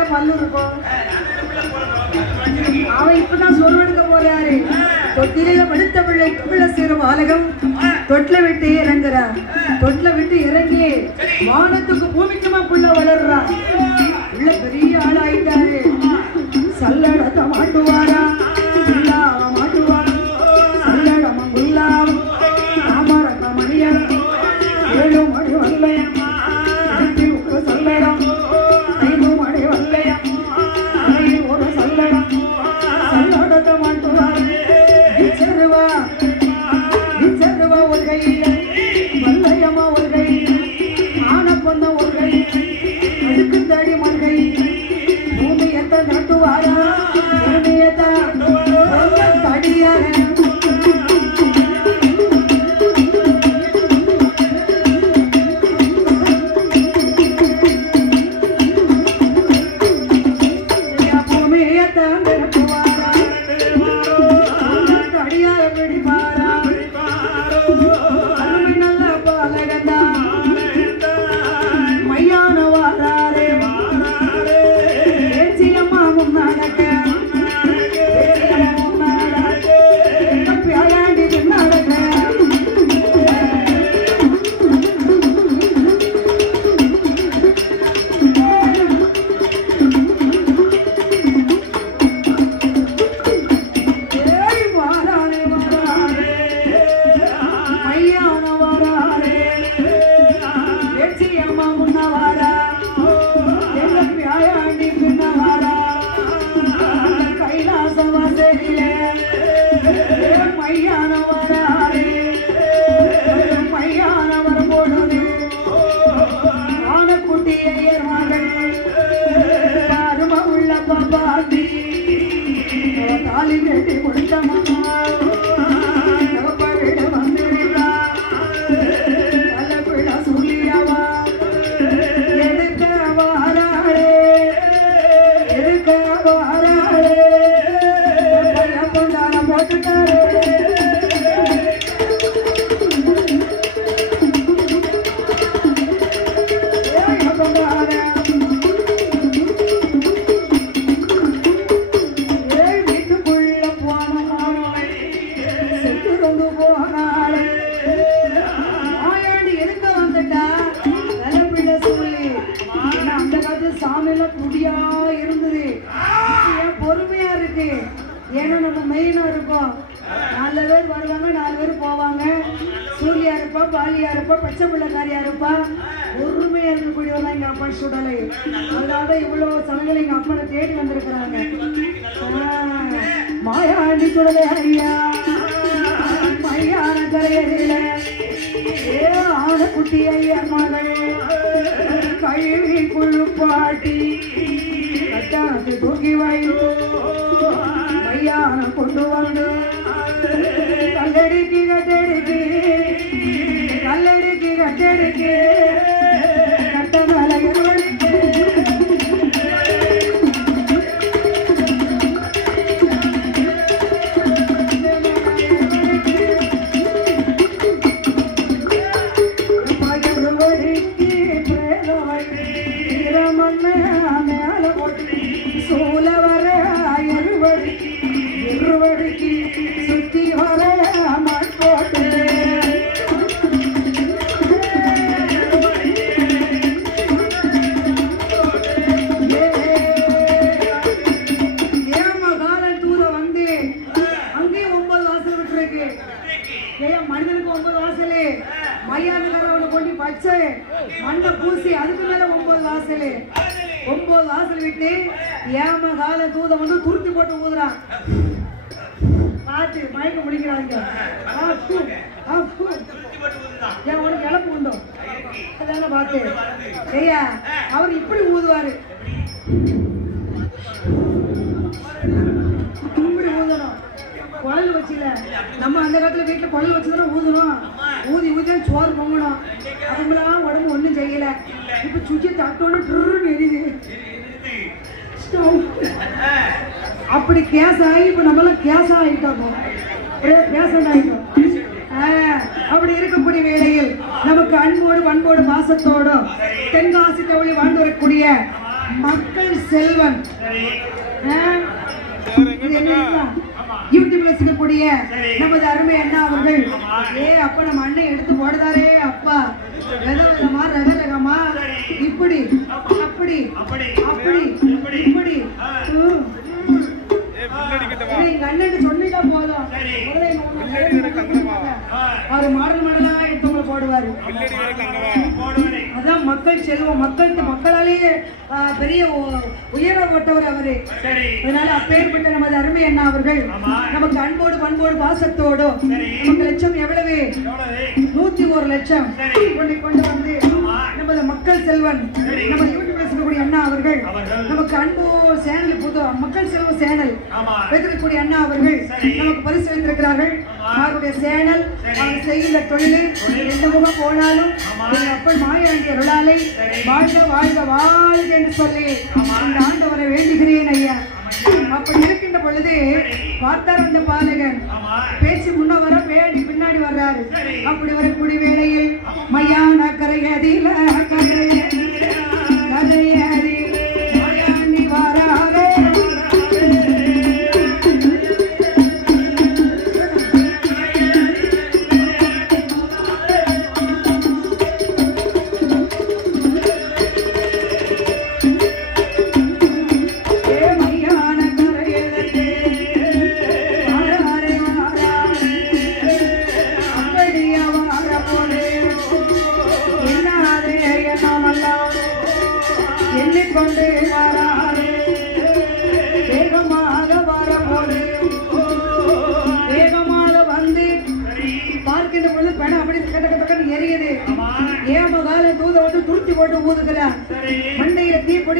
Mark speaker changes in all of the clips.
Speaker 1: நிறைய பல்லு இருக்கும் அவன் இப்பதான் சொல்லுக்க போறாரு. தொட்டில படுத்த பிள்ளை பிள்ளை சேரும் ஆலகம் தொட்டில விட்டு இறங்குறா தொட்டில விட்டு இறங்கி வானத்துக்கு பூமிக்குமா புள்ள வளர்றான். உள்ள பெரிய ஆள் ஆயிட்டாரு. சல்லடத்தை மாட்டுவாரா? water. people. என் அப்பன் சுடலை. அதனால தான் இவ்வளோ சமயங்கள் எங்கள் அப்பனை தேடி வந்திருக்கிறாங்க. மாயாண்டி சுடலை ஐயா. மையான கரையதில ஏ ஆன குட்டி ஐயா மகள். கைவி குழுப்பாட்டி கட்டாத்து தூக்கி வைத்து மையான கொண்டு வந்து. கல்லடிக்கு கட்டடிக்கு. கல்லடிக்கு கட்டடிக்கு. பாட்டு மயக்க முடிக்கிறாங்க ஏன் உனக்கு இழப்பு உண்டோம் அதான பாட்டு ஐயா அவர் இப்படி ஊதுவாரு. இப்படி ஊதணும். குழல் வச்சுல. நம்ம அந்த காலத்துல வீட்டுல குழல் வச்சுதான் ஊதணும். ஊதி ஊதி சோறு பொங்கணும். அதுங்களா உடம்பு ஒண்ணும் செய்யல. இப்ப சுச்சி தட்டோட ட்ருன்னு எரியுது. அப்படி கேஸ் ஆகி இப்ப நம்மளாம் கேஸ் ஆகிட்டோம். ஒரே பேசண்ட் ஆகிட்டோம் ஆ, அப்படி இருக்கக்கூடிய வேளையில் நமக்கு அன்போடு பண்போடு பாசத்தோடு தென்காசி தவழி வாழ்ந்து வரக்கூடிய மக்கள் செல்வன் யூடியூப்ல இருக்கக்கூடிய நமது அருமை அண்ணா அவர்கள். ஏ அப்பா நம்ம அண்ணன் எடுத்து போடுதாரே அப்பா. வித விதமா ரக ரகமா இப்படி அப்படி அப்படி இப்படி. எங்க அண்ணன் சொல்லிட்டா போதும். அவர் மாடல் மாடலா எடுத்தவங்களை போடுவாரு. அதான் மக்கள் செல்வம். மக்களுக்கு மக்களாலேயே பெரிய உ- உயரப்பட்டவர் அவரு. அதனால அப்பேற்பட்ட நமது அருமை அண்ணா அவர்கள் நமக்கு அன்போடு பண்போடு பாசத்தோடு நமக்கு லட்சம் எவ்வளவு? நூத்தி ஒரு லட்சம். கொண்டு வந்து நமது மக்கள் செல்வன் நம்ம இருக்கக்கூடிய அண்ணா அவர்கள். நமக்கு அன்போ சேனல் புது மக்கள் செல்வம் சேனல். வைத்திருக்கக்கூடிய அண்ணா அவர்கள் நமக்கு பரிசு வைத்திருக்கிறார்கள் அவருடைய சேனல் அவர் செய்கின்ற தொழில் எந்த முகம் போனாலும் அப்பன் மாயாண்டிய ருளாலை வாழ்க வாழ்க வாழ்க என்று சொல்லி அந்த ஆண்டவரை வேண்டுகிறேன் ஐயா. அப்படி இருக்கின்ற பொழுது பார்த்தார் அந்த பாலகன் பேச்சு முன்ன வர பேடி பின்னாடி வர்றாரு. அப்படி வரக்கூடிய வேளையில் மையான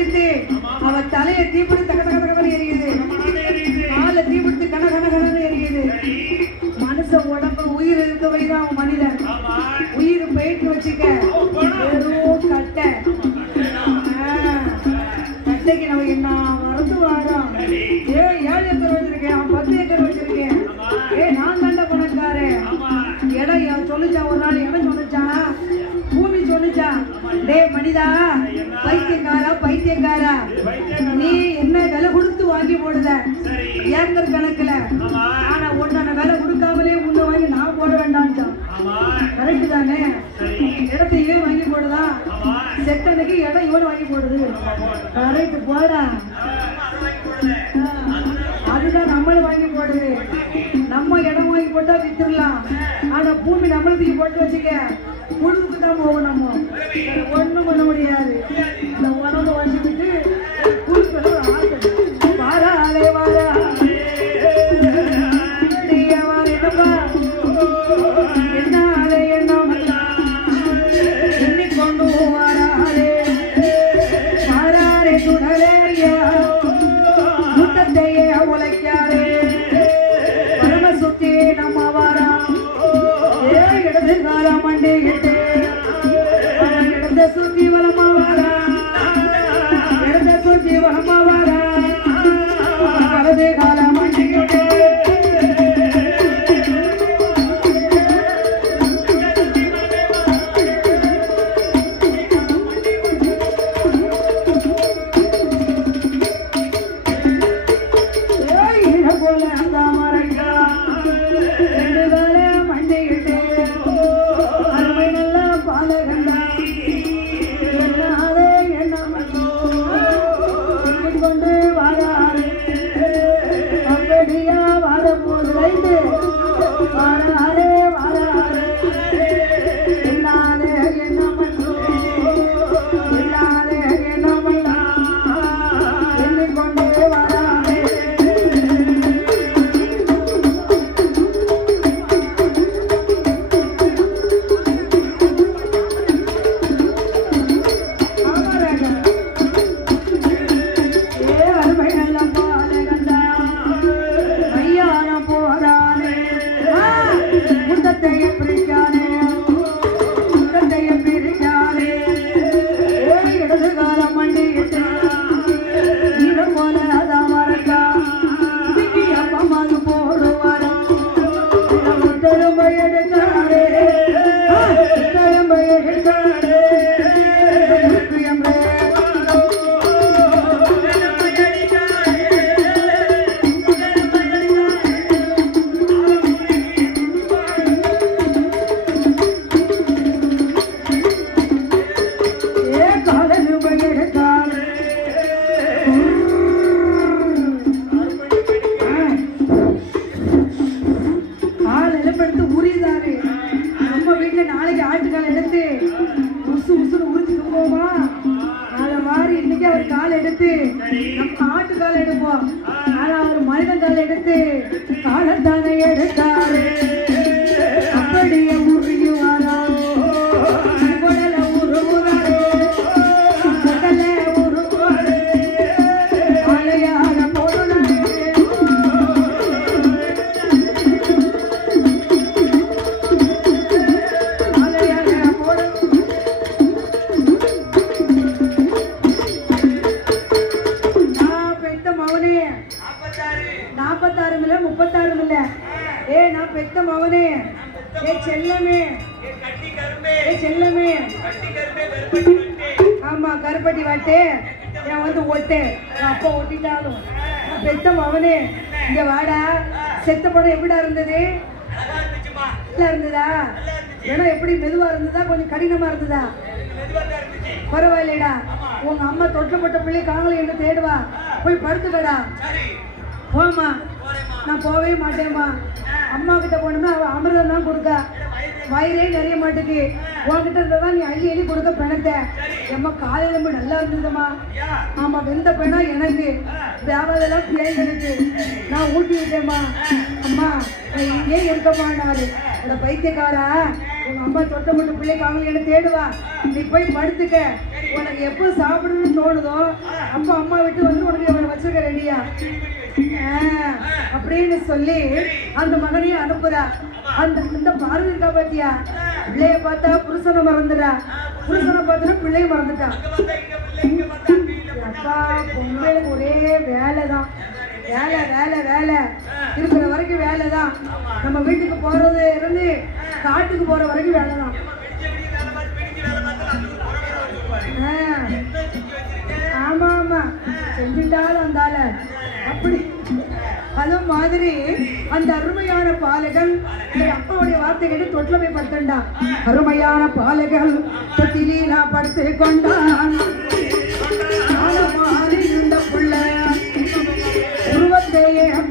Speaker 1: பிடித்து அவ தலையை தீப்பிடி பிடி தக்க எரியுது. கால தீபிடித்து கன கன கனன்னு எரியுது. மனுஷ உடம்பு உயிர் இருக்கவே தான் அவன் மனிதன். உயிர் போயிட்டு வச்சுக்க. வெறும் கட்டை. கட்டைக்கு நம்ம என்ன மருந்து வாரோம் ஏ ஏழு ஏக்கர் வச்சிருக்கேன். அவன் பத்து ஏக்கர் வச்சிருக்கேன். ஏ நான் தாண்ட பணக்காரன். இடம் என் ஒரு நாள் இடம் சொல்லுச்சான். டே டேய் மனிதா பைத்தியக்காரா பைத்தியக்காரா? நீ என்ன விலை கொடுத்து வாங்கி போடுத? ஏக்கர் கணக்குல. ஆனா உன்ன விலை கொடுக்காமலே உன்னை வாங்கி நான் போட வேண்டாம்ச்சான் கரெக்ட் தானே? இடத்தையே வாங்கி போடுதா? செத்தனுக்கு இடம் இவன் வாங்கி போடுது? கரெக்ட் போடா. அதுதான் நம்மளும் வாங்கி போடுது. நம்ம இடம் வாங்கி போட்டா வித்துடலாம். ஆனா பூமி நம்மளுக்கு போட்டு வச்சுக்க. உழுவுக்கு தான் போகும் ஒன்றும் பண்ண முடியாது. இந்த உடம்பு வச்சுக்கிட்டு காலம் காலத்தானே எடுத்தாரு. அப்படியே உருகுவாரா உடல உருகுவாரு உடல உருகுவாரு மலையாக போடுறாரு. மலையாக போடு. நான் பெத்த மவனே. நாற்பத்தாறு இல்ல முப்பத்தாறு இல்ல ஏ நான் பெத்த மவனே ஏ செல்லமே. ஏ செல்லமே. ஆமா கருப்பட்டி வாட்டே. நான் வந்து ஒட்டேன். நான் அப்பா ஒட்டிட்டாலும். நான் பெத்த மவனே இங்க வாடா. செத்த படம் எப்படிடா இருந்தது? நல்லா இருந்ததா? ஏன்னா எப்படி மெதுவா இருந்ததா? கொஞ்சம் கடினமா இருந்ததா? பரவாயில்லடா உங்க அம்மா தொற்றப்பட்ட பிள்ளை காணல என்ன தேடுவா. போய் படுத்துக்கடா. போமா நான் போகவே மாட்டேம்மா. அம்மா கிட்ட போனோம்னா அவள் அமிர்தம் தான் கொடுக்க. வயிறே நிறைய மாட்டுக்கு. உன்கிட்ட இருந்தா நீ அள்ளி அள்ளி கொடுக்க பிணத்தை. எம்மா காலையில நல்லா இருந்ததும்மா. ஆமா வெந்த பிணம் எனக்கு. வியாபாரம் பிள்ளைங்களுக்கு நான் ஊட்டி விட்டேம்மா. அம்மா நான் இங்கே இருக்கமானாரு அந்த பைத்தியக்காரா? உங்க அம்மா தொட்ட மட்டும் பிள்ளை காவல் தேடுவா. நீ போய் படுத்துக்க. உனக்கு எப்போ சாப்பிடணும்னு தோணுதோ அப்போ அம்மா விட்டு வந்து உனக்கு இவனை வச்சிருக்க ரெடியா அப்படின்னு சொல்லி அந்த மகனையும் அனுப்புறா. அந்த இந்த பாரதி இருக்கா பாத்தியா? பிள்ளைய பார்த்தா புருஷனை மறந்துடா புருஷனை பார்த்தா பிள்ளைய மறந்துட்டா. அப்பா பொங்கலுக்கு ஒரே வேலை தான் வேலை வேலை வேலை. இருக்கிற வரைக்கும் வேலை தான் நம்ம வீட்டுக்கு போறது இருந்து காட்டுக்கு போற வரைக்கும் வேலை தான். ஆமா ஆமா. செஞ்சுட்டாலும் அந்தால. அப்படி. அது மாதிரி அந்த அருமையான பாலகன் அப்பாவுடைய வார்த்தை கேட்டு தொட்டில போய் படுத்துண்டான் அருமையான பாலகன் தொட்டிலீலா படுத்து கொண்டான்